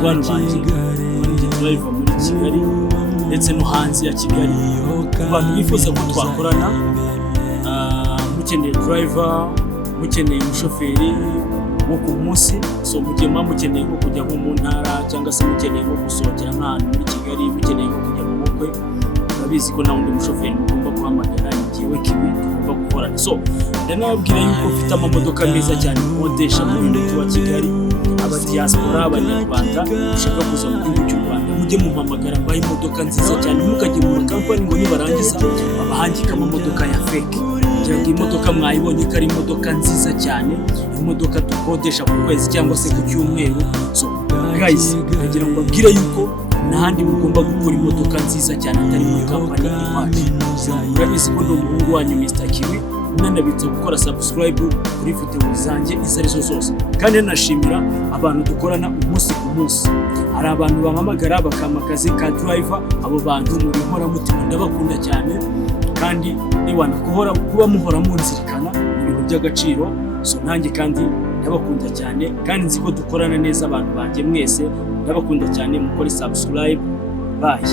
abantu banjye bari driver muri Kigali ndetse no hanze ya Kigali. Abantu bifuza ko twakorana, mukeneye driver, mukeneye umushoferi wo ku munsi, so mugema mukeneye nko kujya nko mu ntara cyangwa se mukeneye nko gusohokera nk'ahantu muri Kigali, mukeneye nko kujya mu bukwe, urabizi ko nta wundi mushoferi mugomba guhamagara igihe kibi tugomba gukorana. So ndanababwira yuko mfite amamodoka meza cyane nkodesha mu mujyi wa Kigali. Aba diaspora, abanyarwanda ushaka kuza mu gihugu cy'u Rwanda, mujye muhamagara mbaye imodoka nziza cyane, mukajye mu kampani ngo nibarangiza abahangika amamodoka ya fake. Cyangwa imodoka mwayibonye ko ari imodoka nziza cyane, imodoka dukodesha ku kwezi cyangwa se ku cyumweru. So guys, ndagira ngo mbabwire yuko n'ahandi mugomba gukora imodoka nziza cyane atari muri kampani iwacu. Urabizi ko ndi umuhungu wanyu Mr. Kiwi, nanabitse gukora subscribe kuri video zanjye izo arizo zose, kandi nashimira abantu dukorana umunsi ku munsi. Hari abantu bampamagara bakamakazi ka driver, abo bantu muri nkora mutima ndabakunda cyane, kandi niwana kuba muhora munzirikana ibintu by'agaciro. So nanjye kandi ndabakunda cyane, kandi nzi ko dukorana neza abantu banjye mwese ndabakunda cyane. Mukore subscribe. Bye.